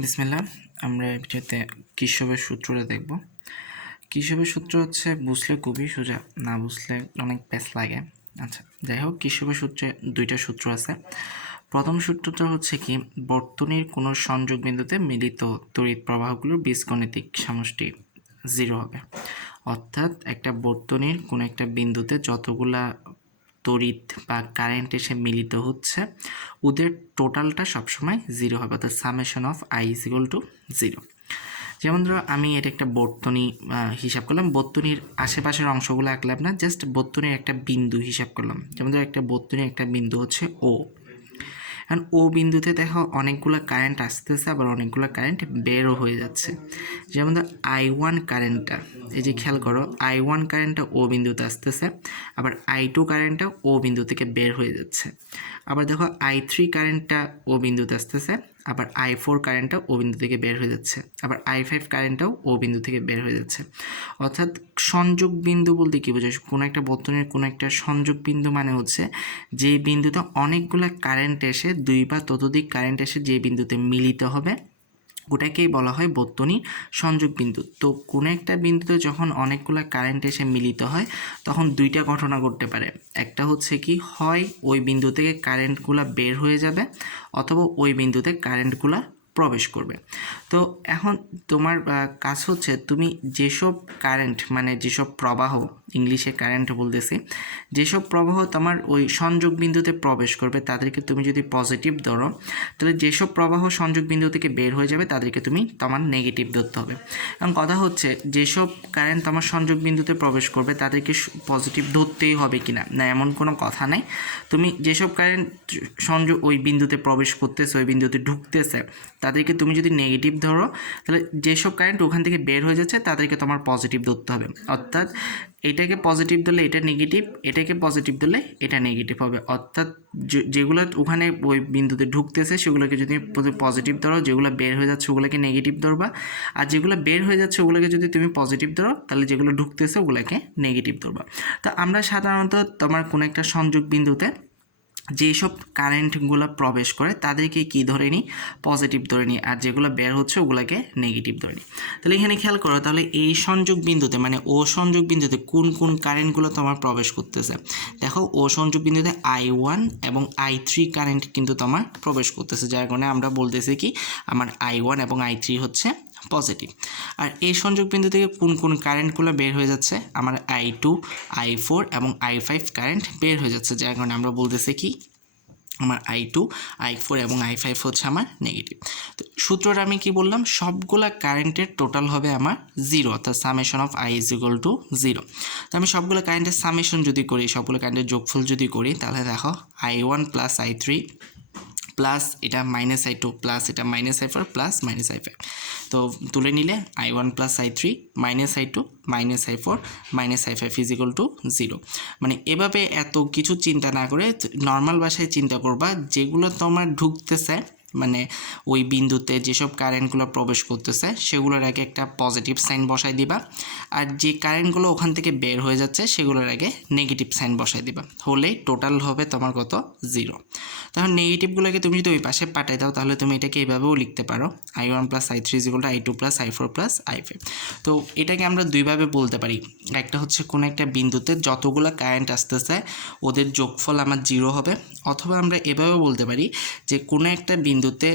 বিসমিল্লাহ। আমরা এই ভিডিওতে কির্শফের সূত্রটা দেখব। কির্শফের সূত্র হচ্ছে বুঝলে খুবই সোজা, না বুঝলে অনেক প্যাচ লাগে। আচ্ছা, যাই হোক, কির্শফের সূত্রে দুইটা সূত্র আছে। প্রথম সূত্রটা হচ্ছে কি, বর্তনীর কোনো সংযোগ বিন্দুতে মিলিত তড়িৎ প্রবাহগুলোর বীজগণিতিক সমষ্টি 0 হবে। অর্থাৎ একটা বর্তনীর কোনো একটা বিন্দুতে যতগুলা তড়িৎ বা কারেন্ট এসে মিলিত হচ্ছে, ওদের টোটালটা সবসময় 0 হবে, অর্থাৎ summation of I is equal two 0। যেমন ধরো আমি এটা একটা বর্তনী হিসাব করলাম, বর্তনীর আশেপাশের অংশগুলো আঁকলাম না, জাস্ট বর্তনীর একটা বিন্দু হিসাব করলাম। যেমন ধরো একটা বর্তনীর একটা বিন্দু হচ্ছে ও। এখন ও বিন্দুতে দেখো অনেকগুলো কারেন্ট আসতেছে, আবার অনেকগুলো কারেন্ট বেরও হয়ে যাচ্ছে। যেমন ধরো I1 কারেন্টটা, এই যে খেয়াল করো, I1 কারেন্টটা ও বিন্দুতে আসতেছে, আবার I2 কারেন্টটা ও বিন্দু থেকে বের হয়ে যাচ্ছে। আবার দেখো I3 কারেন্টটা ও বিন্দুতে আসতেছে, আবার I4 কারেন্টটাও ও বিন্দু থেকে বের হয়ে যাচ্ছে, আবার I5 কারেন্টটাও ও বিন্দু থেকে বের হয়ে যাচ্ছে। অর্থাৎ সংযোগ বিন্দু বলতে কী বোঝায়? কোনো একটা বর্তনীর কোনো একটা সংযোগ বিন্দু মানে হচ্ছে যে বিন্দুতে অনেকগুলো কারেন্ট এসে, দুই বা ততোধিক কারেন্ট এসে যে বিন্দুতে মিলিত হবে, ওটাকেই বলা হয় বর্তনীর সংযোগ বিন্দু। তো কোনো একটা বিন্দুতে যখন অনেকগুলো কারেন্ট এসে মিলিত হয়, তখন দুইটা ঘটনা ঘটতে পারে। একটা হচ্ছে কি, হয় ওই বিন্দু থেকে কারেন্টগুলো বের হয়ে যাবে, অথবা ওই বিন্দুতে কারেন্টগুলো প্রবেশ করবে। তো এখন তোমার কাজ হচ্ছে, তুমি যেসব কারেন্ট মানে যেসব প্রবাহ, ইংলিশে কারেন্ট বলতেছি, যেসব প্রবাহ তোমার ওই সংযোগ বিন্দুতে প্রবেশ করবে তাদেরকে তুমি যদি পজিটিভ ধরো, তাহলে যেসব প্রবাহ সংযোগ বিন্দু থেকে বের হয়ে যাবে তাদেরকে তুমি তোমার নেগেটিভ ধরতে হবে। এবং কথা হচ্ছে, যেসব কারেন্ট তোমার সংযোগ বিন্দুতে প্রবেশ করবে তাদেরকে পজিটিভ ধরতেই হবে কিনা, না এমন কোনো কথা নাই। তুমি যেসব কারেন্ট সংযোগ ওই বিন্দুতে প্রবেশ করতেছে, ওই বিন্দুতে ঢুকতেছে, তাদেরকে তুমি যদি নেগেটিভ ধরো, তাহলে যেসব কারেন্ট ওখান থেকে বের হয়ে যাচ্ছে তাদেরকে তোমার পজিটিভ ধরতে হবে। অর্থাৎ এটাকে পজিটিভ ধরলে এটা নেগেটিভ, এটাকে পজিটিভ ধরলে এটা নেগেটিভ হবে। অর্থাৎ যেগুলো ওখানে ওই বিন্দুতে ঢুকতেছে সেগুলোকে যদি পজিটিভ ধরো, যেগুলো বের হয়ে যাচ্ছে ওগুলোকে নেগেটিভ ধরবা, আর যেগুলো বের হয়ে যাচ্ছে ওগুলোকে যদি তুমি পজিটিভ ধরো, তাহলে যেগুলো ঢুকতেছে ওগুলোকে নেগেটিভ ধরবা। তো আমরা সাধারণত তোমার কোনো একটা সংযোগ বিন্দুতে যেসব কারেন্টগুলো প্রবেশ করে তাদেরকে কি ধরে নিই? পজিটিভ ধরে নিই, আর যেগুলো বের হচ্ছে ওগুলোকে নেগেটিভ ধরে নিই। তাহলে এখানে খেয়াল করো, তাহলে এই সংযোগ বিন্দুতে মানে ও সংযোগ বিন্দুতে কোন কোন কারেন্টগুলো তোমার প্রবেশ করতেছে? দেখো, ও সংযোগ বিন্দুতে I1 এবং I3 কারেন্ট কিন্তু তোমার প্রবেশ করতেছে, যার কারণে আমরা বলতেছি কি, আমার I1 এবং I3 হচ্ছে পজিটিভ। আর এই সংযোগ বিন্দু থেকে কোন কোন কারেন্টগুলো বের হয়ে যাচ্ছে? আমার I2, I4 এবং I5 কারেন্ট বের হয়ে যাচ্ছে, যার কারণে আমরা বলতেছি কি, আমার I2, I4 এবং I5 হচ্ছে আমার নেগেটিভ। তো সূত্রটা আমি কি বললাম? সবগুলা কারেন্টের টোটাল হবে আমার 0, অর্থাৎ summation of I is equal two 0। তো আমি সবগুলো কারেন্টের সামেশন যদি করি, সবগুলো কারেন্টের যোগফল যদি করি, তাহলে দেখো I1 প্লাস I3 প্লাস এটা মাইনাস I2 প্লাস এটা minus I4 plus minus I5। তো তুলে নিলে I1 plus I3 minus I2 minus I4 minus I5 is equal two 0। মানে এভাবে এত কিছু চিন্তা না করে নর্মাল ভাষায় চিন্তা করবা, যেগুলো তোমার ঢুকতেছে মানে ওই বিন্দুতে যেসব কারেন্টগুলো প্রবেশ করতেছে সেগুলোর আগে একটা পজিটিভ সাইন বসাই দিবা, আর যে কারেন্টগুলো ওখান থেকে বের হয়ে যাচ্ছে সেগুলোর আগে নেগেটিভ সাইন বসাই দিবা, হলেই টোটাল হবে তোমার কত? 0। তখন নেগেটিভগুলোকে তুমি যদি ওই পাশে পাঠিয়ে দাও, তাহলে তুমি এটাকে এইভাবেও লিখতে পারো, I1 plus I3 is equal two I2 plus I4 plus I5। তো এটাকে আমরা দুইভাবে বলতে পারি। একটা হচ্ছে কোনো একটা বিন্দুতে যতগুলো কারেন্ট আসতেছে ওদের যোগফল আমার 0 হবে, অথবা আমরা এভাবেও বলতে পারি যে কোনো একটা বিন্দুতে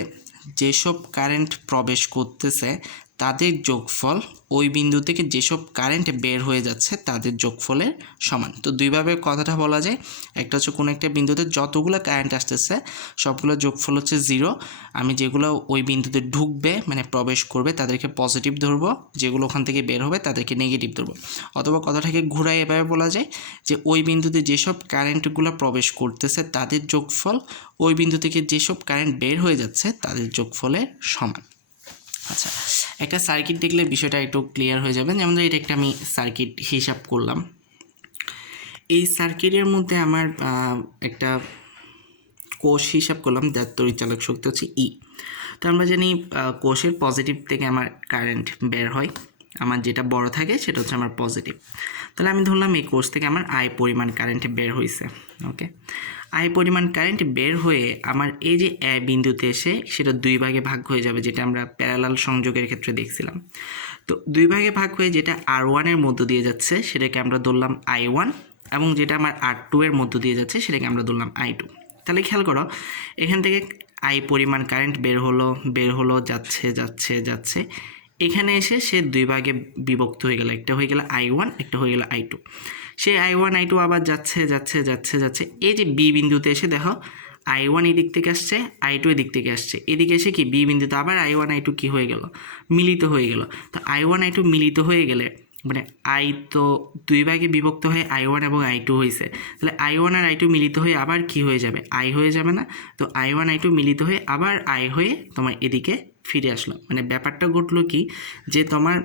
যেসব কারেন্ট প্রবেশ করতেছে তাদের যোগফল ওই বিন্দু থেকে যেসব কারেন্ট বের হয়ে যাচ্ছে তাদের যোগফলের সমান। তো দুইভাবে কথাটা বলা যায়। একটা হচ্ছে কোনো একটা বিন্দুতে যতগুলো কারেন্ট আসতেছে সবগুলো যোগফল হচ্ছে 0। আমি যেগুলো ওই বিন্দুতে ঢুকবে মানে প্রবেশ করবে তাদেরকে পজিটিভ ধরবো, যেগুলো ওখান থেকে বের হবে তাদেরকে নেগেটিভ ধরবো। অথবা কথাটাকে ঘুরাই এভাবে বলা যায় যে ওই বিন্দুতে যেসব কারেন্টগুলো প্রবেশ করতেছে তাদের যোগফল ওই বিন্দু থেকে যেসব কারেন্ট বের হয়ে যাচ্ছে তাদের যোগফলের সমান। আচ্ছা, একটা সার্কিট দেখলে বিষয়টা একটু ক্লিয়ার হয়ে যাবে। যেমন এটা একটা আমি সার্কিট হিসাব করলাম। এই সার্কিটের মধ্যে আমার একটা কোষ হিসাব করলাম, যার তড়িৎচালক শক্তি হচ্ছে E। তো আমরা জানি কোষের পজিটিভ থেকে আমার কারেন্ট বের হয়, আমার যেটা বড় থাকে সেটা হচ্ছে আমার পজিটিভ। তাহলে আমি ধরলাম এই কোর্স থেকে আমার আই পরিমাণ কারেন্ট বের হয়েছে। ওকে, আই পরিমাণ কারেন্ট বের হয়ে আমার এই যে এ বিন্দুতে এসে সেটা দুই ভাগে ভাগ হয়ে যাবে, যেটা আমরা প্যারালাল সংযোগের ক্ষেত্রে দেখছিলাম। তো দুই ভাগে ভাগ হয়ে যেটা R1 এর মধ্য দিয়ে যাচ্ছে সেটাকে আমরা ধরলাম I1, এবং যেটা আমার R2 এর মধ্য দিয়ে যাচ্ছে সেটাকে আমরা ধরলাম I2। তাহলে খেয়াল করো, এখান থেকে আই পরিমাণ কারেন্ট বের হলো যাচ্ছে যাচ্ছে যাচ্ছে, এখানে এসে সে দুই ভাগে বিভক্ত হয়ে গেল, একটা হয়ে গেল I1, একটা হয়ে গেল I2। সে I1 I2 আবার যাচ্ছে যাচ্ছে যাচ্ছে যাচ্ছে, এই যে বি বিন্দুতে এসে দেখো I1 এই দিক থেকে আসছে, I2 এই দিক থেকে আসছে, এদিকে এসে কি বি বিন্দুতে আবার I1 I2 কি হয়ে গেল, মিলিত হয়ে গেল। তো I1 I2 মিলিত হয়ে গেলে মানে আই তো দুই ভাগে বিভক্ত হয়ে I1 এবং I2 হয়েছে, তাহলে I1 আর I2 মিলিত হয়ে আবার কি হয়ে যাবে, আই হয়ে যাবে না? তো I1 I2 মিলিত হয়ে আবার আই হয়ে তোমার এদিকে ফিরে আসলো। মানে ব্যাপারটা ঘটলো কি, যে তোমার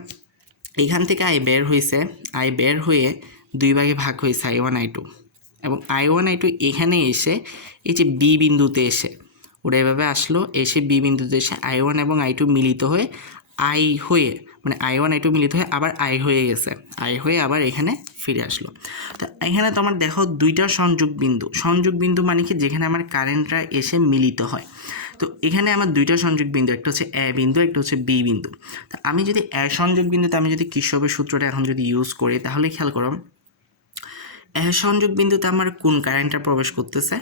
এখান থেকে আই বের হয়েছে, আই বের হয়ে দুই ভাগে ভাগ হয়েছে I1 I2, এবং I1 I2 এখানে এসে এই যে বি বিন্দুতে এসে ওরা এভাবে আসলো, এসে বি বিন্দুতে এসে I1 এবং I2 মিলিত হয়ে আই হয়ে মানে I1 I2 মিলিত হয়ে আবার আই হয়ে গেছে, আই হয়ে আবার এখানে ফিরে আসলো। তো এখানে তোমার দেখো দুইটা সংযোগ বিন্দু মানে কি, যেখানে আমার কারেন্টরা এসে মিলিত হয়। তো এখানে আমার দুইটা সংযোগ বিন্দু, একটা হচ্ছে এ বিন্দু, একটা হচ্ছে বি বিন্দু। তো আমি যদি এ সংযোগ বিন্দুতে আমি যদি কির্শফের সূত্রটা এখন যদি ইউজ করি, তাহলে খেয়াল করো এ সংযোগ বিন্দুতে আমার কোন কারেন্টটা প্রবেশ করতেছে,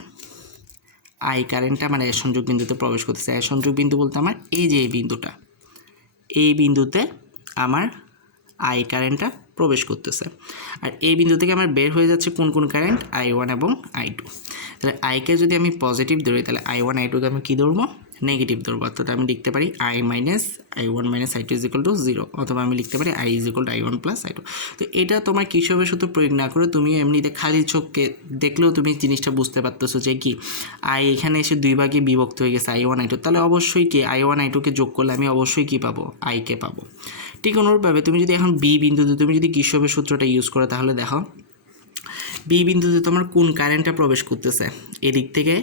আই কারেন্টটা মানে এ সংযোগ বিন্দুতে প্রবেশ করতেছে। এ সংযোগ বিন্দু বলতে আমার এই যে এই বিন্দুটা, এই বিন্দুতে আমার আই কারেন্টটা প্রবেশ করতেছে, আর এই বিন্দু থেকে আমার বের হয়ে যাচ্ছে কোন কোন কারেন্ট, I1 এবং I2। তাহলে আইকে যদি আমি পজিটিভ ধরি, তাহলে I1 I2কে আমি কী ধরবো, নেগেটিভ ধরবো। অর্থাৎ আমি লিখতে পারি I-I1 - I2 = 0, অথবা আমি লিখতে পারি I = I1 + I2। তো এটা তোমার কির্শফের সূত্র প্রয়োগ না করে তুমি এমনিতে খালি চোখকে দেখলেও তুমি জিনিসটা বুঝতে পারতেছো যে কি আই এখানে এসে দুই ভাগে বিভক্ত হয়ে গেছে I1 I2, তাহলে অবশ্যই কি I1 I2কে যোগ করলে আমি অবশ্যই কি পাবো, আইকে পাবো। ঠিক অনুরূপভাবে তুমি যদি এখন বি বিন্দুতে তুমি যদি কির্শফের সূত্রটা ইউজ করো, তাহলে দেখো বি বিন্দুতে তোমার কোন কারেন্টটা প্রবেশ করতেছে, এদিক থেকে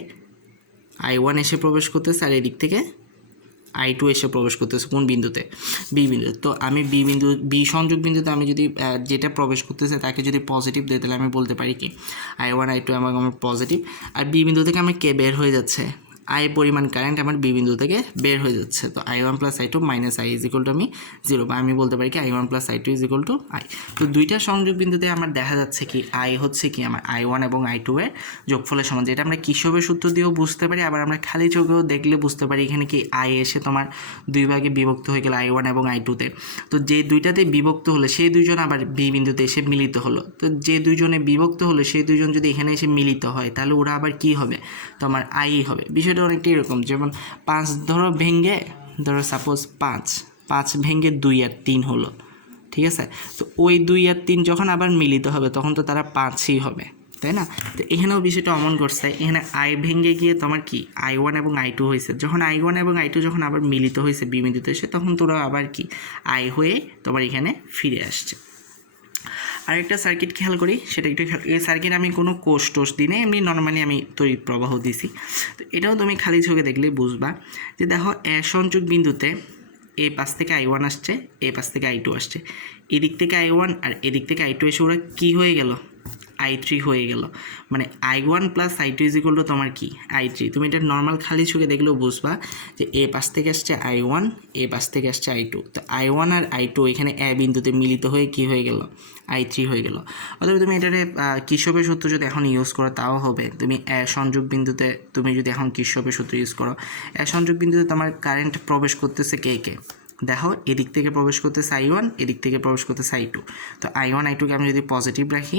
I1 এসে প্রবেশ করতেছে, আর এদিক থেকে I2 এসে প্রবেশ করতেছে কোন বিন্দুতে, বি বিন্দুতে। তো আমি বি সংযোগ বিন্দুতে আমি যদি যেটা প্রবেশ করতেছে তাকে যদি পজিটিভ দিই, তাহলে আমি বলতে পারি কি I1 I2 আমার পজিটিভ, আর বি বিন্দু থেকে আমার কে বের হয়ে যাচ্ছে, আই পরিমাণ কারেন্ট আমার বি বিন্দু থেকে বের হয়ে যাচ্ছে। তো I1 + I2 - I = আমি 0, বা আমি বলতে পারি কি I1 + I2 = I। তো দুইটা সংযোগ বিন্দুতে আমার দেখা যাচ্ছে কি আই হচ্ছে কি আমার I1 এবং I2 এর যোগফলের সমান, যেটা আমরা কির্শফের সূত্র দিয়েও বুঝতে পারি, আবার আমরা খালি চোখেও দেখলে বুঝতে পারি। এখানে কি আই এসে তোমার দুই ভাগে বিভক্ত হয়ে গেল I1 এবং I2তে, তো যে দুইটাতে বিভক্ত হলো সেই দুইজন আবার বি বিন্দুতে এসে মিলিত হলো। তো যে দুইজনে বিভক্ত হলো সেই দুইজন যদি এখানে এসে মিলিত হয়, তাহলে ওরা আবার কি হবে, তোমার আই হবে। বিষয়টা অনেকটা এরকম, যেমন 5 ধরো ভেঙে, ধরো সাপোজ 5 ভেঙে 2 আর 3 হলো, ঠিক আছে? তো ওই 2 আর 3 যখন আবার মিলিত হবে তখন তো তারা 5ই হবে, তাই না? তো এখানেও বিষয়টা অমন করছে, এখানে আই ভেঙে গিয়ে তোমার কি I1 এবং I2 হয়েছে, যখন I1 এবং I2 যখন আবার মিলিত হয়েছে বি বিন্দুতে এসে, তখন তোরা আবার কি আই হয়ে তোমার এখানে ফিরে আসছে। আরেকটা সার্কিট খেয়াল করি, সেটা একটু এই সার্কিট আমি কোনো কোষ টোষ দিই না, এমনি নর্মালি আমি তড়িৎ প্রবাহ দিছি। তো এটাও তুমি খালি চোখে দেখলেই বুঝবা যে দেখো এ সংযোগ বিন্দুতে এই পাশ থেকে I1 আসছে, এই পাশ থেকে I2 আসছে, এদিক থেকে I1 আর এদিক থেকে I2 এসে ওরা কী হয়ে গেল, I3 হয়ে গেল। মানে I1 + I2 = তোমার কি I3। তুমি এটা নর্মাল খালি চোখে দেখলেও বুঝবা যে এ পাশ থেকে আসছে I1, এ পাশ থেকে আসছে I2। তো I1 আর I2 এখানে এ বিন্দুতে মিলিত হয়ে কি হয়ে গেল, I3 হয়ে গেল। অথবা তুমি এটারে কির্শফের সূত্র যদি এখন ইউজ করো তাও হবে। তুমি এ সংযোগ বিন্দুতে তুমি যদি এখন কির্শফের সূত্র ইউজ করো, এ সংযোগ বিন্দুতে তোমার কারেন্ট প্রবেশ করতেছে কে, দেখো এদিক থেকে প্রবেশ করতেছে I1, এদিক থেকে প্রবেশ করতেছে I2। তো I1 I2কে আমি যদি পজিটিভ রাখি,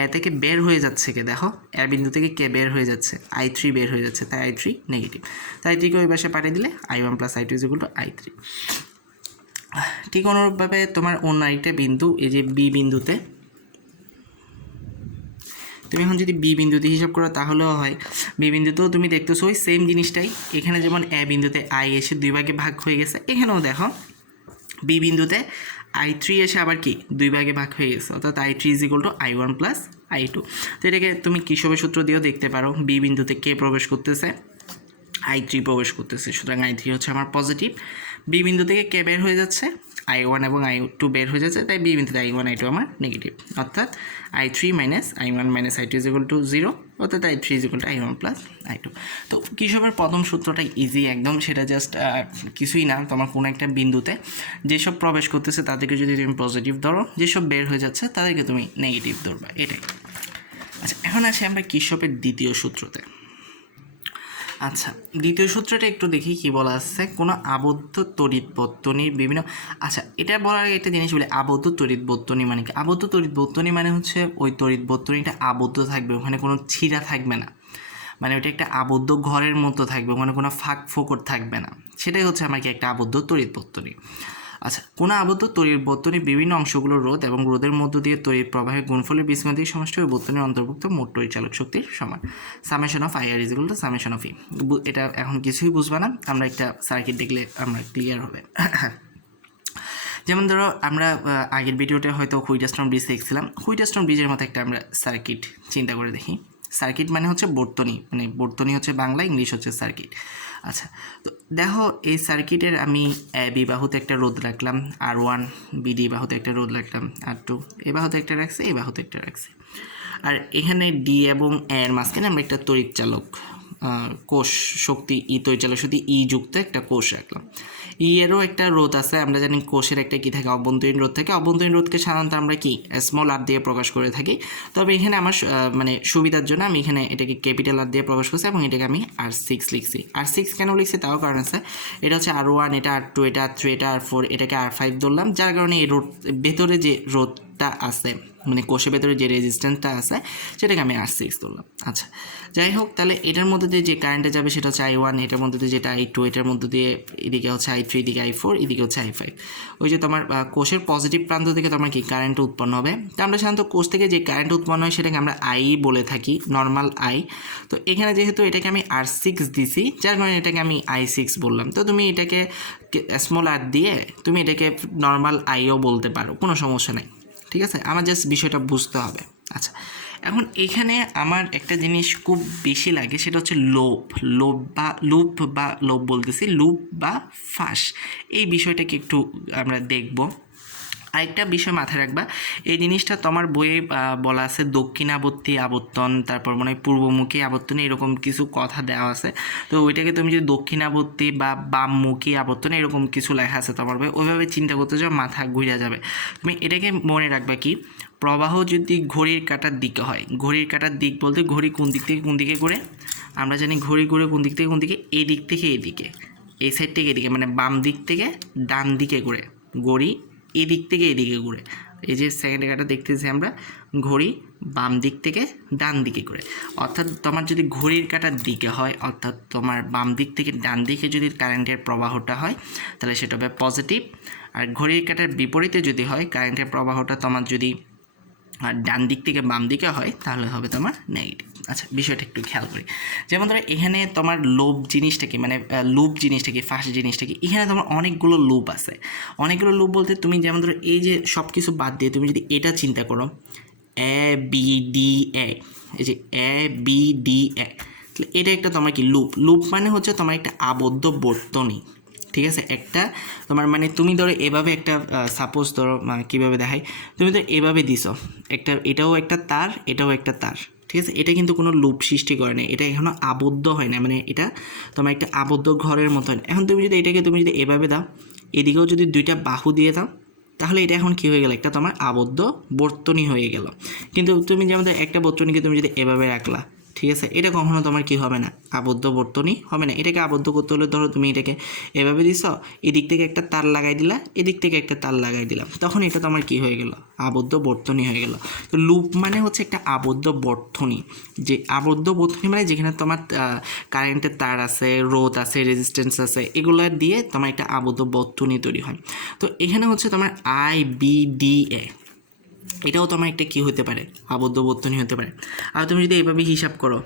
এ থেকে বের হয়ে যাচ্ছে কে, দেখো এ বিন্দু থেকে কে বের হয়ে যাচ্ছে, I3 বের হয়ে যাচ্ছে, তাই I3 নেগেটিভ। তাই I3কে ওই পাশে পাঠিয়ে দিলে I1 + I2 = I3। ঠিক অনুরূপভাবে তোমার অন্য আরেকটা বিন্দু, এই যে বি বিন্দুতে তুমি এখন যদি বি বিন্দুতে হিসাব করো তাহলেও হয়। বি বিন্দুতেও তুমি দেখতেছো ওই সেম জিনিসটাই, এখানে যেমন এ বিন্দুতে আই এসে দুই ভাগে ভাগ হয়ে গেছে, এখানেও দেখো বি বিন্দুতে I3 এসে আবার কি দুই ভাগে ভাগ হয়ে গেছে, অর্থাৎ I3 = I1 + I2। তো এটাকে তুমি কির্শফের সূত্র দিয়েও দেখতে পারো, বি বিন্দুতে কে প্রবেশ করতেছে, I3 প্রবেশ করতেছে, সুতরাং I3 হচ্ছে আমার পজিটিভ। বি বিন্দু থেকে কে বের হয়ে যাচ্ছে, I1 এবং I2 বের হয়ে যাচ্ছে, তাই বি বিন্দুতে I1 I2 আমার নেগেটিভ, অর্থাৎ I3 minus I1 minus I2 is equal two 0, অর্থাৎ I3 is equal two I1 plus I2। তো কিসবের প্রথম সূত্রটা ইজি একদম, সেটা জাস্ট কিছুই না, তোমার কোনো একটা বিন্দুতে যেসব প্রবেশ করতেছে তাদেরকে যদি তুমি পজিটিভ ধরো, যেসব বের হয়ে যাচ্ছে তাদেরকে তুমি নেগেটিভ ধরবা, এটাই। আচ্ছা, এখন আসি আমরা কিসবের দ্বিতীয় সূত্রতে। আচ্ছা, দ্বিতীয় সূত্রটা একটু দেখি কি বলা আছে। কোনো আবদ্ধ তড়িৎ বর্তনীর বিভিন্ন, আচ্ছা এটা বলার আগে একটা জিনিস বলি, আবদ্ধ তড়িৎ বর্তনী মানে কি? আবদ্ধ তড়িৎ বর্তনী মানে হচ্ছে ওই তড়িৎ বর্তনীটা আবদ্ধ থাকবে, ওখানে কোনো ছিঁড়া থাকবে না, মানে ওইটা একটা আবদ্ধ ঘরের মতো থাকবে, ওখানে কোনো ফাঁক ফোকর থাকবে না, সেটাই হচ্ছে আমার কি একটা আবদ্ধ তড়িৎ বর্তনী। আচ্ছা, কোনো আবদ্ধ তড়িৎ বর্তনীর বিভিন্ন অংশগুলোর রোধ এবং রোধের মধ্য দিয়ে তড়িৎ প্রবাহের গুণফলের বিস্মৃতির সমষ্টি ওই বর্তনীর অন্তর্ভুক্ত মোট তড়িৎ চালক শক্তির সমান। Summation of I R is equal to summation of E. এটা এখন কিছুই বুঝবে না, আমরা একটা সার্কিট দেখলে আমরা ক্লিয়ার হবে। যেমন ধরো আমরা আগের ভিডিওতে হয়তো হুইটস্টোন ব্রিজ দেখছিলাম, হুইটস্টোন ব্রিজের মতো একটা আমরা সার্কিট চিন্তা করে দেখি। সার্কিট মানে হচ্ছে বর্তনী, মানে বর্তনী হচ্ছে বাংলা, ইংলিশ হচ্ছে সার্কিট। আচ্ছা, তো দেখো এই সার্কিটের আমি বি বাহুতে একটা রোধ রাখলাম R1, বিডি বাহুতে একটা রোধ রাখলাম R2, এ বাহুতে একটা রাখছি, এ বাহুতে একটা রাখছি, আর এখানে ডি এবং এর মাঝখানে আমরা একটা তড়িৎ চালক কোষ শক্তি ই, তড়িৎ চালক শক্তি ই যুক্ত একটা কোষ রাখলাম। ই এরও একটা রোধ আছে, আমরা জানি কোষের একটা কী থাকে, অভ্যন্তরীণ রোধ থাকে। অভ্যন্তরীণ রোধকে সাধারণত আমরা কি স্মল আর দিয়ে প্রকাশ করে থাকি, তবে এখানে আমার মানে সুবিধার জন্য আমি এখানে এটাকে ক্যাপিটাল আর দিয়ে প্রকাশ করছি এবং এটাকে আমি R6 লিখছি। R6 কেন লিখছি তাও কারণ আছে, এটা হচ্ছে R1, এটা R2, এটা R3, এটা R4, এটাকে R5 ধরলাম, যার কারণে এই রোধ ভেতরে যে রোধটা আছে, মানে কোষের ভেতরে যে রেজিস্ট্যান্সটা আছে সেটাকে আমি R6 ধরলাম। আচ্ছা, যাই হোক, তাহলে এটার মধ্যে দিয়ে যে কারেন্টটা যাবে সেটা হচ্ছে I1, এটার মধ্যে দিয়ে যেটা I2, এটার মধ্যে দিয়ে এদিকে হচ্ছে I3, এদিকে I4, এদিকে হচ্ছে I5। ওই যে তোমার কোষের পজিটিভ প্রান্ত থেকে তোমার কি কারেন্ট উৎপন্ন হবে, তো আমরা সাধারণত কোষ থেকে যে কারেন্ট উৎপন্ন হয় সেটাকে আমরা I বলে থাকি, নর্মাল I। তো এখানে যেহেতু এটাকে আমি R6 দিছি, যার কারণে এটাকে আমি I6 বললাম। তো তুমি এটাকে স্মল আর দিয়ে তুমি এটাকে নর্মাল আইও বলতে পারো, কোনো সমস্যা নেই, ঠিক আছে? আমার জাস্ট বিষয়টা বুঝতে হবে। আচ্ছা, এখন এখানে আমার একটা জিনিস খুব বেশি লাগে, সেটা হচ্ছে লুপ বলতেছি, লুপ বা ফাঁস, এই বিষয়টাকে একটু আমরা দেখব। আরেকটা বিষয় মাথায় রাখবা, এই জিনিসটা তোমার বইয়ে বলা আছে দক্ষিণাবর্তী আবর্তন, তারপর মনে হয় পূর্বমুখী আবর্তনে এরকম কিছু কথা দেওয়া আছে। তো ওইটাকে তুমি যদি দক্ষিণাবর্তী বা বামমুখী আবর্তনে এরকম কিছু লেখা আছে তোমার বইয়ে, ওইভাবে চিন্তা করতে যাও, মাথা ঘুরে যাবে। তুমি এটাকে মনে রাখবা কি, প্রবাহ যদি ঘড়ির কাঁটার দিকে হয়, ঘড়ির কাঁটার দিক বলতে ঘড়ি কোন দিক থেকে কোন দিকে ঘুরে, আমরা জানি ঘড়ি ঘুরে কোন দিক থেকে কোন দিকে, এই দিক থেকে এদিকে, এই সাইড থেকে এদিকে, মানে বাম দিক থেকে ডান দিকে ঘুরে, ঘড়ি এদিক থেকে এদিকে ঘুরে। এই যে সেকেন্ড কাটা দেখতেছি আমরা, ঘড়ি বাম দিক থেকে ডান দিকে ঘুরে। অর্থাৎ তোমার যদি ঘড়ির কাটার দিকে হয়, অর্থাৎ তোমার বাম দিক থেকে ডান দিকে যদি কারেন্টের প্রবাহটা হয় তাহলে সেটা হবে পজিটিভ, আর ঘড়ির কাটার বিপরীতে যদি হয়, কারেন্টের প্রবাহটা তোমার যদি ডান দিক থেকে বাম দিকে হয় তাহলে হবে তোমার নেগেটিভ। আচ্ছা, বিষয়টা একটু খেয়াল করি। যেমন ধরো এখানে তোমার লুপ জিনিসটা কি, মানে লুপ জিনিসটা কি, ফার্স্ট জিনিসটা কি, এখানে তোমার অনেকগুলো লুপ আছে। অনেকগুলো লুপ বলতে তুমি যেমন ধরো এই যে সব কিছু বাদ দিয়ে তুমি যদি এটা চিন্তা করো, ABD, এই যে ABD, তাহলে এটা একটা তোমার কি লুপ। লুপ মানে হচ্ছে তোমার একটা আবদ্ধ বর্তনী, ঠিক আছে? একটা তোমার মানে তুমি ধরো এভাবে একটা সাপোজ ধরো কীভাবে দেখাই, তুমি তো এভাবে দিছো একটা, এটাও একটা তার, এটাও একটা তার, ঠিক আছে? এটা কিন্তু কোনো লুপ সৃষ্টি করে না, এটা এখনও আবদ্ধ হয় না, মানে এটা তোমার একটা আবদ্ধ ঘরের মতো হয় না। এখন তুমি যদি এটাকে তুমি যদি এভাবে দাও, এদিকেও যদি দুইটা বাহু দিয়ে দাও, তাহলে এটা এখন কী হয়ে গেল, একটা তোমার আবদ্ধ বর্তনী হয়ে গেল। কিন্তু তুমি যেমন একটা বর্তনীকে তুমি যদি এভাবে রাখলা, ঠিক আছে, এটা কখনো তোমার কি হবে না, আবদ্ধ বর্তনী হবে না। এটাকে আবদ্ধ করতে হলে ধরো তুমি এটাকে এভাবে দিছ, এদিক থেকে একটা তার লাগাই দিলা, এদিক থেকে একটা তার লাগাই দিলাম, তখন এটা তোমার কি হয়ে গেল, আবদ্ধ বর্তনী হয়ে গেল। তো লুপ মানে হচ্ছে একটা আবদ্ধ বর্তনী, যে আবদ্ধ বর্তনী মানে যেখানে তোমার কারেন্টের তার আছে, রোধ আছে, রেজিস্ট্যান্স আছে, এগুলো দিয়ে তোমার একটা আবদ্ধ বর্তনী তৈরি হয়। তো এখানে হচ্ছে তোমার IBDA, এটাও তোমার একটা কী হতে পারে, আবদ্ধ বর্তনী হতে পারে। আর তুমি যদি এইভাবে হিসাব করো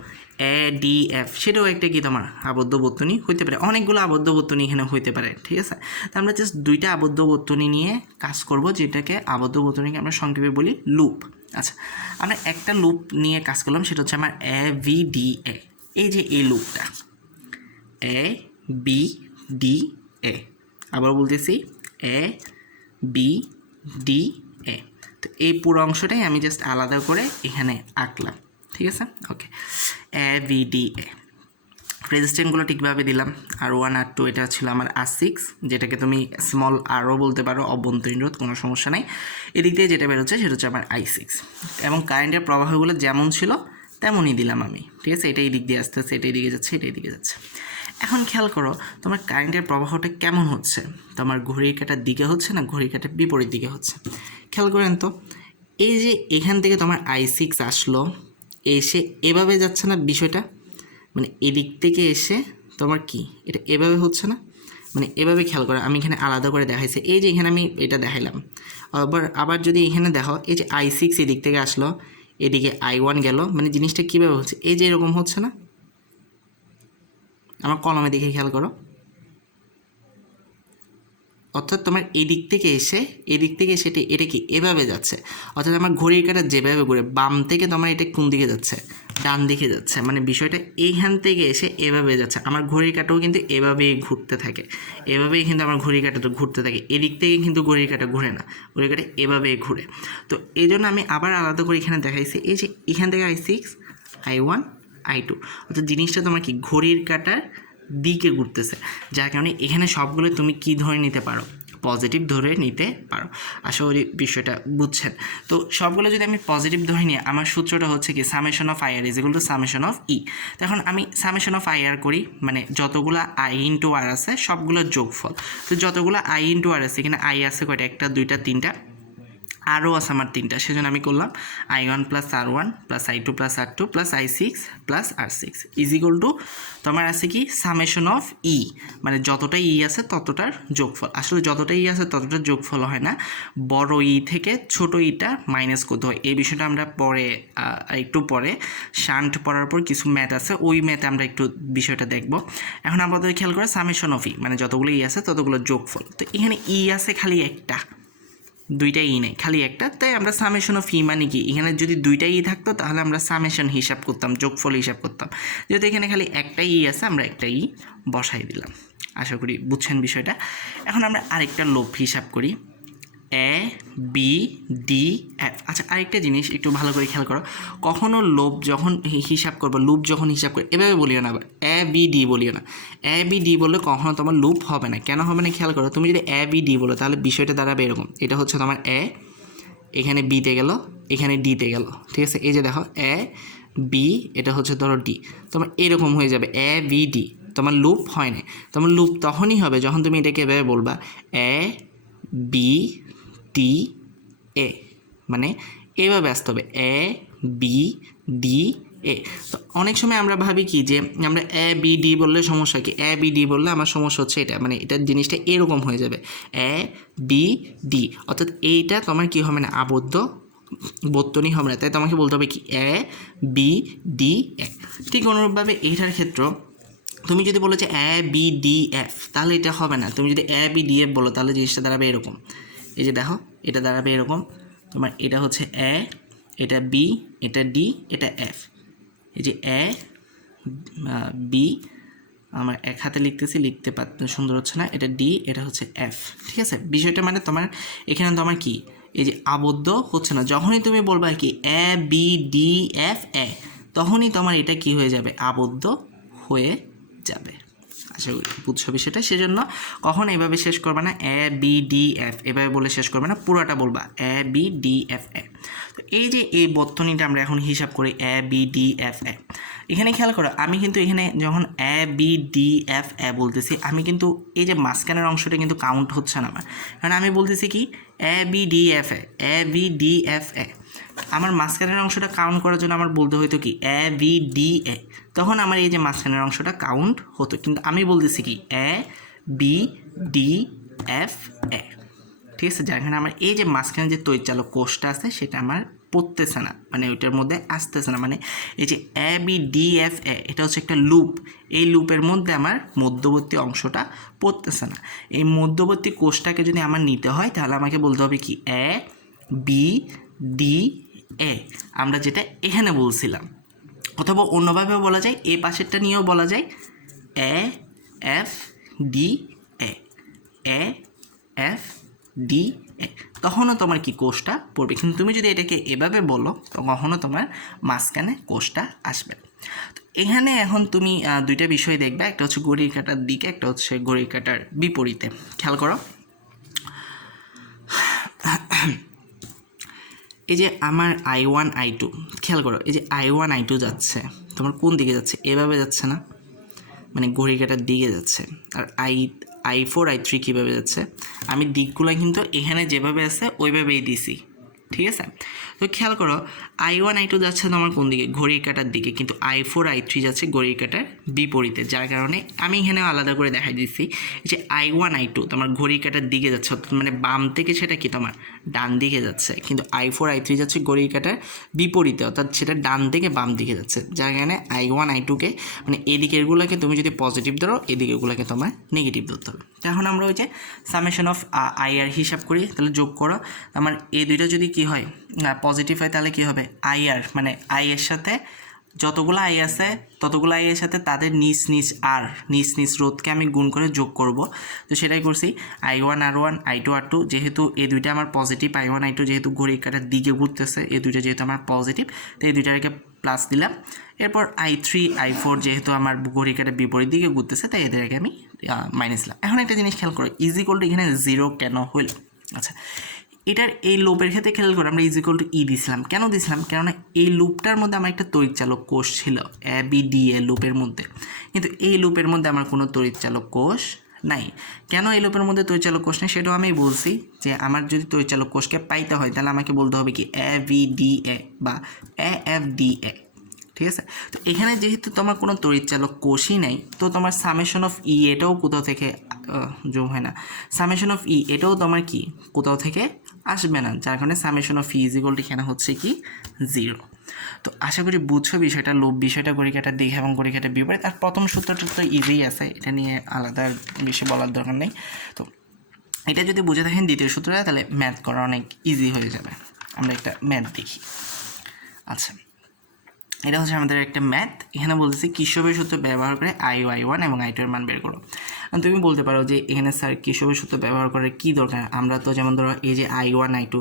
ADF, সেটাও একটা কি তোমার আবদ্ধ বর্তনী হইতে পারে। অনেকগুলো আবদ্ধ বর্তনী এখানে হইতে পারে, ঠিক আছে? তো আমরা জাস্ট দুইটা আবদ্ধ বর্তনী নিয়ে কাজ করব, যেটাকে আবদ্ধ বর্তনীকে আমরা সংক্ষেপে বলি লুপ। আচ্ছা, আমরা একটা লুপ নিয়ে কাজ করলাম, সেটা হচ্ছে আমার AVDA। এই যে এই লুপটা ABDA, আবার বলতেছি বি ডি এ। তো এই পুরো অংশটাই আমি জাস্ট আলাদা করে এখানে আঁকলাম, ঠিক আছে? ওকে, এ বি ডি এ। রেজিস্ট্যান্টগুলো ঠিকভাবে দিলাম, R1 R2 এটা ছিল আমার R6, যেটাকে তুমি স্মল আরও বলতে পারো, অভ্যন্তরীণ রোধ, কোনো সমস্যা নাই। এদিক দিয়ে যেটা বেরোচ্ছে সেটা হচ্ছে আমার I6, এবং কারেন্টের প্রবাহগুলো যেমন ছিল তেমনই দিলাম আমি, ঠিক আছে? এটা এই দিক দিয়ে আসতেছে, এটা এদিকে যাচ্ছে, এটা এদিকে যাচ্ছে। এখন খেয়াল করো তোমার কারেন্টের প্রবাহটা কেমন হচ্ছে, তোমার ঘড়ির কাঁটার দিকে হচ্ছে না ঘড়ির কাঁটার বিপরীত দিকে হচ্ছে? খেয়াল করেন তো, এই যে এখান থেকে তোমার I6 আসলো, এসে এভাবে যাচ্ছে না বিষয়টা, মানে এদিক থেকে এসে তোমার কি এটা এভাবে হচ্ছে না? মানে এভাবে খেয়াল করে, আমি এখানে আলাদা করে দেখাইছি, এই যে এখানে আমি এটা দেখাইলাম। আবার যদি এখানে দেখো, এই যে I6 এদিক থেকে আসলো, এদিকে I1 গেল, মানে জিনিসটা কীভাবে হচ্ছে, এই যে এরকম হচ্ছে না? আমার কলমে দিকে খেয়াল করো, অর্থাৎ তোমার এদিক থেকে এসে এটা কি এভাবে যাচ্ছে, অর্থাৎ আমার ঘড়ির কাঁটা যেভাবে ঘুরে বাম থেকে তোমার এটা কোন দিকে যাচ্ছে, ডান দিকে যাচ্ছে, মানে বিষয়টা এইখান থেকে এসে এভাবে যাচ্ছে। আমার ঘড়ির কাঁটাও কিন্তু এভাবেই ঘুরতে থাকে, এভাবেই কিন্তু আমার ঘড়ির কাঁটাটা ঘুরতে থাকে, এদিক থেকে কিন্তু ঘড়ির কাঁটা ঘুরে না, ঘড়ির কাঁটা এভাবেই ঘুরে। তো এই জন্য আমি আবার আলাদা করে এখানে দেখাইছি, এই যে এখান থেকে I6 I1 I2, অর্থাৎ জিনিসটা তোমার কি ঘড়ির কাঁটার দিকে ঘুরতেছে, যার কারণে এখানে সবগুলো তুমি কি ধরে নিতে পারো, পজিটিভ ধরে নিতে পারো। আশা করি বিষয়টা বুঝছেন। তো সবগুলো যদি আমি পজিটিভ ধরে নিই, আমার সূত্রটা হচ্ছে কি summation of I R is equal to summation of E. তখন আমি সামেশন অফ আই আর করি, মানে যতগুলো আই ইন্টু আর আছে সবগুলোর যোগফল। তো যতগুলো আই ইন্টু আর আছে, এখানে আই আছে কয়টা, একটা দুইটা তিনটা, আরও আছে আমার তিনটা, সেজন্য আমি করলাম I1 plus R1 plus I2 plus R2 plus I6 plus R6 is equal two তোমার আছে কি সামেশন অফ ই, মানে যতটা ই আছে ততটার যোগফল। আসলে যতটা ই আছে ততটার যোগফল হয় না, বড় ই থেকে ছোট ইটা মাইনাস করতে হয়। এই বিষয়টা আমরা পরে একটু পরে শান্ট পড়ার পর কিছু ম্যাথ আছে, ওই ম্যাথে আমরা একটু বিষয়টা দেখব। এখন আমাদের খেয়াল করে সামেশন অফ ই, মানে যতগুলো ই আছে ততগুলো যোগফল। তো এখানে ই আছে খালি একটা, দুইটা ই নেই, খালি একটা, তাই আমরা সামেশন অফ ই মানে কি, এখানে যদি দুইটা ই থাকতো তাহলে আমরা সামেশন হিসাব করতাম, যোগফল হিসাব করতাম। যেহেতু এখানে খালি একটা ই আছে, আমরা একটা ই বসাই দিলাম। আশা করি বুঝছেন বিষয়টা। এখন আমরা আরেকটা লোভ হিসাব করি, এ বি ডি এফ। আচ্ছা, আরেকটা জিনিস একটু ভালো করে খেয়াল করো, কখনো লোভ যখন হিসাব করবো, লুপ যখন হিসাব করে এভাবে বলিও না, আবার এ বি ডি বলিও না। এ বি ডি বললে কখনো তোমার লুপ হবে না। কেন হবে না খেয়াল করো, তুমি যদি এ বি ডি বলো তাহলে বিষয়টা দাঁড়াবে এরকম, এটা হচ্ছে তোমার এ, এখানে বিতে গেল, এখানে ডিতে গেল, ঠিক আছে? এই যে দেখো এ বি, এটা হচ্ছে ধরো ডি, তোমার এরকম হয়ে যাবে এ বি ডি, তোমার লুপ হয় না। তোমার লুপ তখনই হবে যখন তুমি এটাকে এভাবে বলবা এ বি ডি এ, মানে এভাবে আসতে হবে এ বি ডি এ। তো অনেক সময় আমরা ভাবি কি যে আমরা এ বি ডি বললে সমস্যা কি, এ বি ডি বললে আমার সমস্যা হচ্ছে এটা, মানে এটার জিনিসটা এরকম হয়ে যাবে এ বি ডি, অর্থাৎ এইটা তোমার কি হবে না, আবদ্ধ বর্তনী হবে না। তাই তোমাকে বলতে হবে কি এ বি ডি এ। ঠিক অনুরূপভাবে এইটার ক্ষেত্র তুমি যদি বলো যে এ বি ডি এফ, তাহলে এটা হবে না। তুমি যদি এ বি ডি এফ বলো তাহলে জিনিসটা দাঁড়াবে এরকম, এই যে দেখো এটা দাঁড়াবে এরকম, তোমার এটা হচ্ছে এ, এটা বি, এটা ডি, এটা এফ। এই যে এ বি, আমার এক হাতে লিখতেছি, লিখতে সুন্দর হচ্ছে না, এটা ডি, এটা হচ্ছে এফ, ঠিক আছে? বিষয়টা মানে তোমার এখানে তোমার কি এই যে আবদ্ধ হচ্ছে না, যখনই তুমি বলবা কি এ বি ডি এফ এ, তখনই তোমার এটা কি হয়ে যাবে, আবদ্ধ হয়ে যাবে। আশা করি বুঝছো বিষয়টা। সেজন্য কখন এভাবে শেষ করবে না, এ বি ডি এফ এভাবে বলে শেষ করবে না, পুরোটা বলবা এ বি ডি এফ এ। তো এই যে এই বর্তনীটা আমরা এখন হিসাব করি এ বি ডি এফ এ, এখানে খেয়াল করো আমি কিন্তু এখানে যখন এ বি ডি এফ এ বলতেছি, আমি কিন্তু এই যে মাঝখানের অংশটা কিন্তু কাউন্ট হচ্ছে না আমার, কারণ আমি বলতেছি কি A B D F A, A B D F A. আমার মাঝখানের অংশটা কাউন্ট করার জন্য আমার বলতে হতো কি এ বি ডি এ, তখন আমার এই যে মাঝখানের অংশটা কাউন্ট হতো, কিন্তু আমি বলতেছি কি এ বি ডি এফ এ, ঠিক আছে? যার কারণে আমার এই যে মাঝখানে যে তৈচালক কোষটা আছে সেটা আমার পড়তেছে না, মানে ওইটার মধ্যে আসতেছে না। মানে এই যে এ বি ডি এফ এ, এটা হচ্ছে একটা লুপ, এই লুপের মধ্যে আমার মধ্যবর্তী অংশটা পড়তেছে না। এই মধ্যবর্তী কোষটাকে যদি আমার নিতে হয় তাহলে আমাকে বলতে হবে কি এ বি ডি এ, আমরা যেটা এখানে বলছিলাম। অথবা অন্যভাবেও বলা যায়, এই পাশেরটা নিয়েও বলা যায় A F D A, A F D তখনও তোমার কি কোষটা পড়বে। কিন্তু তুমি যদি এটাকে এভাবে বলো তো কখনও তোমার মাঝখানে কোষটা আসবে। তো এখানে এখন তুমি দুইটা বিষয় দেখবে, একটা হচ্ছে ঘড়ির কাঁটার দিকে, একটা হচ্ছে ঘড়ির কাঁটার বিপরীতে। খেয়াল করো, এই যে আমার I1 I2, খেয়াল করো এই যে I1 I2 যাচ্ছে তোমার কোন দিকে যাচ্ছে, এভাবে যাচ্ছে না, মানে ঘড়ির কাঁটার দিকে যাচ্ছে। আর I4 I3 কীভাবে যাচ্ছে, আমি দিকগুলো কিন্তু এখানে যেভাবে আছে ওইভাবেই দিছি, ঠিক আছে। তো খেয়াল করো I1 I2 যাচ্ছে তোমার কোন দিকে, ঘড়ির কাঁটার দিকে, কিন্তু I4 I3 যাচ্ছে ঘড়ির কাঁটার বিপরীতে। যার কারণে আমি এখানে আলাদা করে দেখাই দিচ্ছি যে I1 I2 তোমার ঘড়ির কাঁটার দিকে যাচ্ছে, মানে বাম থেকে সেটা কি তোমার ডান দিকে যাচ্ছে, কিন্তু I4 I3 যাচ্ছে ঘড়ির কাঁটার বিপরীতে, অর্থাৎ সেটা ডান থেকে বাম দিকে যাচ্ছে। যার কারণে I1 I2কে মানে এদিকেরগুলোকে তুমি যদি পজিটিভ ধরো, এদিকেরগুলোকে তোমার নেগেটিভ ধরতে হবে। এখন আমরা ওই যে সামেশন অফ আই আর হিসাব করি, তাহলে যোগ করো, আমার এই দুইটা যদি কি হয় পজিটিভ হয় তাহলে কি হবে, আই আর মানে আই এর সাথে যতগুলো আই আছে ততগুলো আই এর সাথে তাদের নিচ নিচ রোধকে আমি গুণ করে যোগ করব। তো সেটাই করছি, I1 R1 I2 R2, যেহেতু এই দুইটা আমার পজিটিভ, I1 I2 যেহেতু ঘড়ির কাঁটার দিকে ঘুরতেছে, এই দুইটা যেহেতু আমার পজিটিভ, তো এই দুইটাকে প্লাস দিলাম। এরপর I3 I4 যেহেতু আমার ঘড়ির কাঁটার বিপরীত দিকে ঘুরতেছে, তাই এদেরকে আমি মাইনাস দিলাম। এখন একটা জিনিস খেয়াল করো, ইজ ইকুয়াল টু এখানে 0 কেন হইল? আচ্ছা, এটার এই লুপের ক্ষেত্রে খেয়াল করে আমরা ইজ ইকুয়াল টু ই দিছিলাম, কেন দিছিলাম, কেননা এই লুপটার মধ্যে আমার একটা তড়িৎচালক কোষ ছিল ABDA লুপের মধ্যে, কিন্তু এই লুপের মধ্যে আমার কোনো তড়িৎচালক কোষ নাই। কেন এই লুপের মধ্যে তড়িৎচালক কোষ নেই সেটাও আমি বলছি, যে আমার যদি তড়িৎচালক কোষকে পাইতে হয় তাহলে আমাকে বলতে হবে কি AVDA বা AFDA, ঠিক আছে। তো এখানে যেহেতু তোমার কোনো তড়িৎচালক কোষই নাই, তো তোমার সামেশন অফ ই এটাও কোথাও থেকে যোগ হয় না, সামেশন অফ ই এটাও তোমার কি কোথাও থেকে আসবে না, যার কারণে summation of E is equal two এখানে হচ্ছে কি 0। তো আশা করি বুঝছো বিষয়টা, লোভ বিষয়টা, ঘড়িকাটার দিক এবং ঘড়িকাটার বিপরীত। আর প্রথম সূত্রটা তো ইজি আছে, এটা নিয়ে আলাদা বেশি বলার দরকার নেই। তো এটা যদি বুঝে থাকেন দ্বিতীয় সূত্রটা, তাহলে ম্যাথ করা অনেক ইজি হয়ে যাবে। আমরা একটা ম্যাথ দেখি। আচ্ছা, এটা হচ্ছে আমাদের একটা ম্যাথ। এখানে বলতেছি কির্শফের সূত্র ব্যবহার করে I1 এবং I2 এর মান বের করো। তুমি বলতে পারো যে এখানে স্যার কির্শফের সূত্র ব্যবহার করার কী দরকার, আমরা তো যেমন ধরো এই যে I1 I2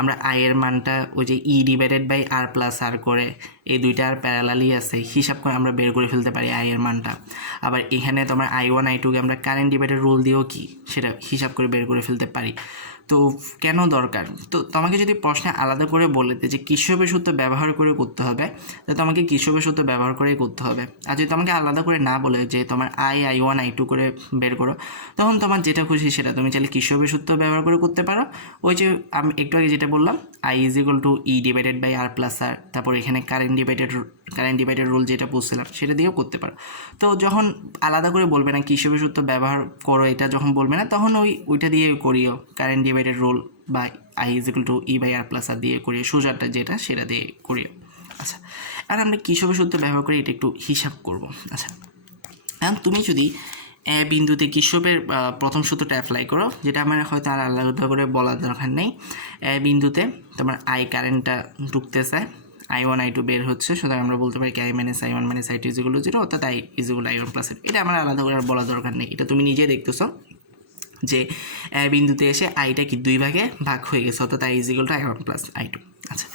আমরা I এর মানটা ওই যে E/R+R করে এই দুইটা আর প্যারালালি আছে হিসাব করে আমরা বের করে ফেলতে পারি I এর মানটা। আবার এখানে তোমার I1 I2কে আমরা কারেন্ট ডিভাইডের রুল দিয়েও কি সেটা হিসাব করে বের করে ফেলতে পারি। তো কেন দরকার, তো তোমাকে যদি প্রশ্নে আলাদা করে বলে যে কির্শফের সূত্র ব্যবহার করে করতে হবে, তো তোমাকে কির্শফের সূত্র ব্যবহার করেই করতে হবে। আর যদি তোমাকে আলাদা করে না বলে যে তোমার I1 I2 করে বের করো, তখন তোমার যেটা খুশি সেটা তুমি চাইলে কির্শফের সূত্র ব্যবহার করে করতে পারো। ওই যে আমি একটু আগে যেটা বললাম I = E/R+R, তারপর এখানে কারেন্ট ডিভাইডেড রুল যেটা বলছিলাম সেটা দিয়েও করতে পারো। তো যখন আলাদা করে বলবে না কির্শফের সূত্র ব্যবহার করো, এটা যখন বলবে না তখন ওইটা দিয়ে করিও, কারেন্ট ডিভাইডেড রুল বা I = E/R+R দিয়ে করিও, সোজাটা যেটা সেটা দিয়ে করিও। আচ্ছা, আর আমরা কির্শফের সূত্র ব্যবহার করে এটা একটু হিসাব করব। আচ্ছা, এখন তুমি যদি বিন্দুতে কির্শফের প্রথম সূত্রটা অ্যাপ্লাই করো, যেটা আমার হয়তো আর আলাদা করে বলার দরকার নেই। বিন্দুতে তোমার I কারেন্টটা ঢুকতেছে, I1 I2 বের হচ্ছে, সুতরাং আমরা বলতে পারি I - I1 - I2 = 0, অর্থাৎ I = I1 + I2। এটা আমার আলাদা করে আর বলার দরকার নেই, এটা তুমি নিজে দেখতেছো যে বিন্দুতে এসে আইটা কি দুই ভাগে ভাগ হয়ে গেছে, অর্থাৎ I = I1 + I2। আচ্ছা,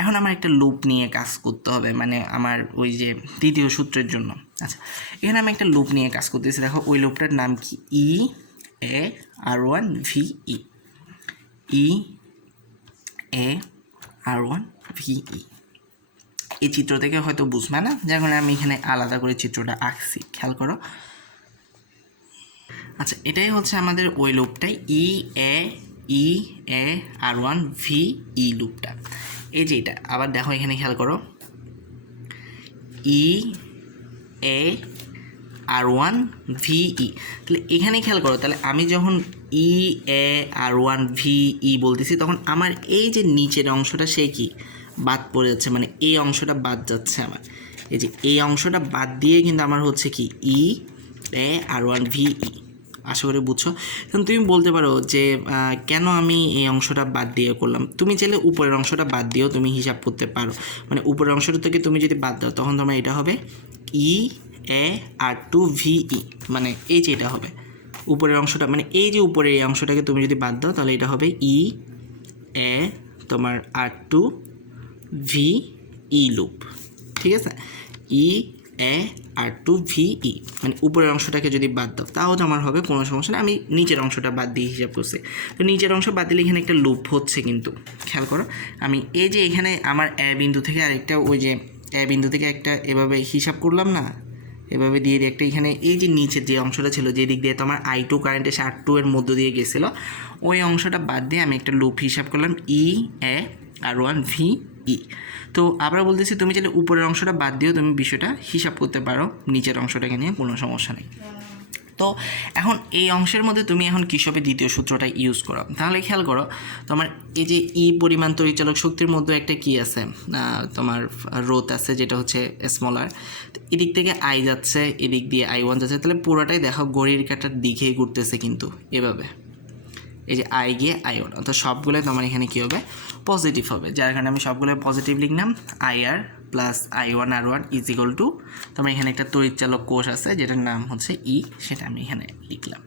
এখন আমার একটা লুপ নিয়ে কাজ করতে হবে, মানে আমার ওই যে তৃতীয় সূত্রের জন্য। আচ্ছা, এখানে আমি একটা লুপ নিয়ে কাজ করতেছি, দেখো ওই লুপটার নাম কি EAR1 VE, EAR1 VE। এই চিত্র থেকে হয়তো বুঝবে না, যার কারণে আমি এখানে আলাদা করে চিত্রটা আঁকছি, খেয়াল করো। আচ্ছা, এটাই হচ্ছে আমাদের ওই লুপটাই EAR1 VE লুপটা। এই যে এটা আবার দেখো এখানে খেয়াল করো EAR1 VE, তাহলে এখানে খেয়াল করো, তাহলে আমি যখন EAR1 VE বলতেছি তখন আমার এই যে নিচের অংশটা সে কি বাদ পড়ে যাচ্ছে, মানে এই অংশটা বাদ যাচ্ছে আমার, এই যে এই অংশটা বাদ দিয়ে কিন্তু আমার হচ্ছে কি EAR1 VE। আশা করি বুঝছো। তখন তুমি বলতে পারো যে কেন আমি এই অংশটা বাদ দিয়ে করলাম, তুমি চাইলে উপরের অংশটা বাদ দিয়েও তুমি হিসাব করতে পারো, মানে উপরের অংশটা থেকে তুমি যদি বাদ দাও তখন তোমার এটা হবে EAR2 VE, মানে এই যে এটা হবে উপরের অংশটা, মানে এই যে উপরের এই অংশটাকে তুমি যদি বাদ দাও তাহলে এটা হবে এ তোমার R2 ভি ই লুপ, ঠিক আছে, ই এ R2 ভি ই, মানে উপরের অংশটাকে যদি বাদ দাও তাও আমার হবে, কোনো সমস্যা নেই। আমি নিচের অংশটা বাদ দিয়ে হিসাব করছি, তো নিচের অংশ বাদ দিলে এখানে একটা লুপ হচ্ছে, কিন্তু খেয়াল করো আমি এই যে এখানে আমার এ বিন্দু থেকে আরেকটা, ওই যে এ বিন্দু থেকে একটা এভাবে হিসাব করলাম না, এভাবে দিয়ে একটা এখানে এই যে নিচের যে অংশটা ছিল, যে দিক দিয়ে তোমার I2 কারেন্ট এসে R2 এর মধ্য দিয়ে গেছিলো, ওই অংশটা বাদ দিয়ে আমি একটা লুপ হিসাব করলাম ই এ R1 ভি ই। তো আবার বলতেছি, তুমি চাইলে উপরের অংশটা বাদ দিয়েও তুমি বিষয়টা হিসাব করতে পারো নিচের অংশটাকে নিয়ে, কোনো সমস্যা নেই। তো এখন এই অংশের মধ্যে তুমি এখন কিসবের দ্বিতীয় সূত্রটা ইউজ করো, তাহলে খেয়াল করো তোমার এই যে ই পরিমাণ তড়িৎচালক শক্তির মধ্যে একটা কি আছে, তোমার রোধ আছে, যেটা হচ্ছে স্মলার, এদিক থেকে আই যাচ্ছে, এদিক দিয়ে I1 যাচ্ছে, তাহলে পুরোটাই দেখো ঘড়ির কাঁটার দিকেই ঘুরতেছে, কিন্তু এভাবে এই যে আই গিয়ে I1, অর্থাৎ সবগুলোই তোমার এখানে কী হবে, পজিটিভ হবে, যার কারণে আমি সবগুলো পজিটিভ লিখলাম। IR plus I1 R1 is equal two, তোমার এখানে একটা তড়িৎচালক কোষ আছে যেটার নাম হচ্ছে ই, সেটা আমি এখানে লিখলাম।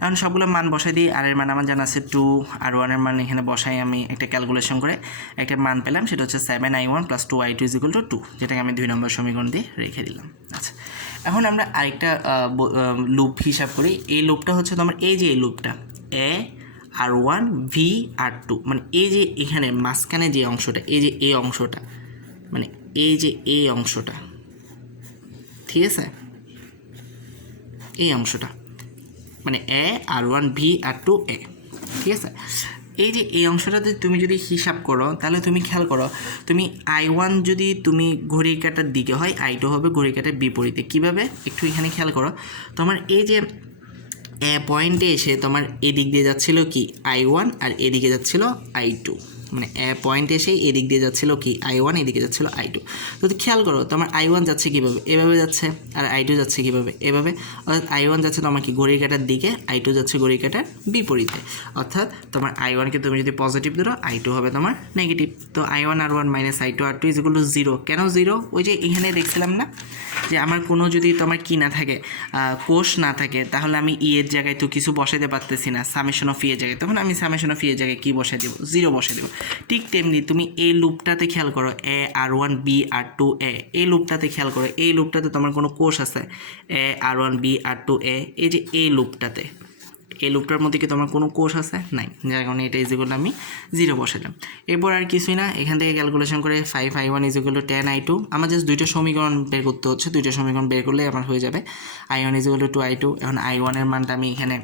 এখন সবগুলো মান বসাই দিই, আর এর মান আমার জানা আছে 2, R1 এর মান এখানে বসাই আমি একটা ক্যালকুলেশন করে একটা মান পেলাম, সেটা হচ্ছে 7I1 plus 2I2 is equal two 2, যেটাকে আমি 2 নম্বর সমীকরণ দিয়ে রেখে দিলাম। আচ্ছা, এখন আমরা আরেকটা লুপ হিসাব করি। এই লুপটা হচ্ছে তোমার এই যে এই লুপটা এ R1 ভি R2, মানে এই যে এখানে মাঝখানে যে অংশটা, এই যে এই অংশটা, মানে এই যে এই অংশটা, ঠিক আছে, এই অংশটা মানে এ R1 ভি R2 এ, ঠিক আছে। এই যে এই অংশটাতে তুমি যদি হিসাব করো, তাহলে তুমি খেয়াল করো, তুমি I1 যদি তুমি ঘড়ির কাঁটার দিকে হয়, I2 হবে ঘড়ির কাঁটার বিপরীতে। কীভাবে, একটু এখানে খেয়াল করো, তোমার এই যে এ পয়েন্টে এসে তোমার এদিক দিয়ে যাচ্ছিল কি I1, আর এদিকে যাচ্ছিল I2, মানে এ পয়েন্টে এসে এদিক দিয়ে যাচ্ছিল কি I1, এদিকে যাচ্ছিল I2। তো খেয়াল করো তোমার I1 যাচ্ছে কীভাবে, এভাবে যাচ্ছে, আর I2 যাচ্ছে কীভাবে, এভাবে, অর্থাৎ I1 যাচ্ছে তোমার কি ঘড়ির কাঁটার দিকে, I2 যাচ্ছে ঘড়ির কাঁটার বিপরীতে, অর্থাৎ তোমার I1কে তুমি যদি পজিটিভ ধরো, I2 হবে তোমার নেগেটিভ। তো I1 R1 minus I2 R2 is equal two 0। কেন 0? ওই যে এখানে দেখছিলাম না যে আমার কোনো যদি তোমার কি না থাকে, কোষ না থাকে, তাহলে আমি ই এর জায়গায় তো কিছু বসাইতে পারতেছি না, সামেশন অফ ই এর জায়গায়, তখন আমি সামেশন অফ ই এর জায়গায় কী বসাই দেবো, 0 বসাই দেবো। ঠিক তেমনি তুমি এই লুপটাতে খেয়াল করো, এ R1 বি R2 এ, এই লুপটাতে খেয়াল করো, এই লুপটাতে তোমার কোনো কোষ আছে, এ R1 বি R2 এ, এই যে এই লুপটাতে, এই লুপটার মধ্যে কি তোমার কোনো কোষ আছে, নাই, যার কারণে এটা ইজ ইকুয়াল আমি 0 বসালাম। এরপর আর কিছুই না, এখান থেকে ক্যালকুলেশন করে 5I1 is equal two 10I2, আমার জাস্ট দুইটা সমীকরণ বের করতে হচ্ছে, দুইটা সমীকরণ বের করলে আমার হয়ে যাবে I1 is equal two 2I2। এখন I1 এর মানটা আমি এখানে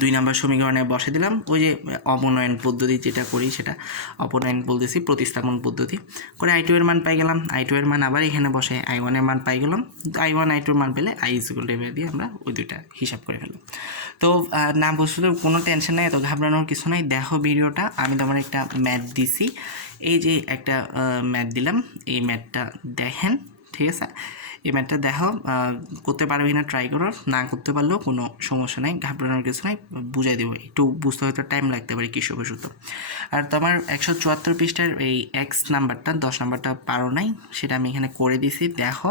2 নম্বর সমীকরণে বসে দিলাম, ওই যে অপনয়ন পদ্ধতি যেটা করি, সেটা অপনয়ন বলতেছি, প্রতিস্থাপন পদ্ধতি করে I2 এর মান পাই গেলাম। I2 এর মান আবার এখানে বসে I1 এর মান পাই গেলাম। তো I1 I2 এর মান পেলে I ইজ ইকুয়াল টু দিয়ে আমরা ওই দুইটা হিসাব করে ফেললাম। তো না বুঝলে কোনো টেনশন নাই, এত ঘাবড়ানোর কিছু নাই। দেখো ভিডিওটা, আমি তোমার একটা ম্যাথ দিছি, এই যে একটা ম্যাথ দিলাম, এই ম্যাথটা দেখেন, ঠিক আছে। এই ম্যাথটা দেখো, করতে পারবে না ট্রাই করো, না করতে পারলেও কোনো সমস্যা নেই, ঘাবড়ানোর কিছু নাই, বুঝাই দেবো, একটু বুঝতে হয়তো টাইম লাগতে পারে কিসবের সূত্র। আর তোমার 174 পৃষ্ঠার এই এক্স নাম্বারটা 10 নাম্বারটা পারো নাই, সেটা আমি এখানে করে দিছি, দেখো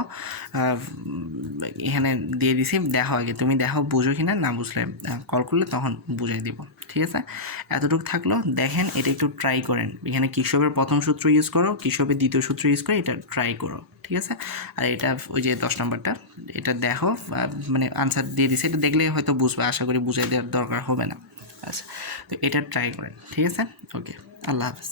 এখানে দিয়ে দিছি, দেখো আগে তুমি দেখো বুঝো কিনা, না বুঝলে কল করলে তখন বুঝাই দিব, ঠিক আছে। এতটুকু থাকলো, দেখেন এটা একটু ট্রাই করেন, এখানে কিসবের প্রথম সূত্র ইউজ করো, কিসবের দ্বিতীয় সূত্র ইউজ করে এটা ট্রাই করো, ঠিক আছে। আর এটা ওই যে 10 নম্বরটা, এটা দেখো, মানে আনসার দিয়ে দিছে, এটা দেখলেই হয়তো বুঝবে, আশা করি বুঝাই দেওয়ার দরকার হবে না। আচ্ছা, তো এটা ট্রাই করেন, ঠিক আছে। ওকে, আল্লাহ হাফেজ।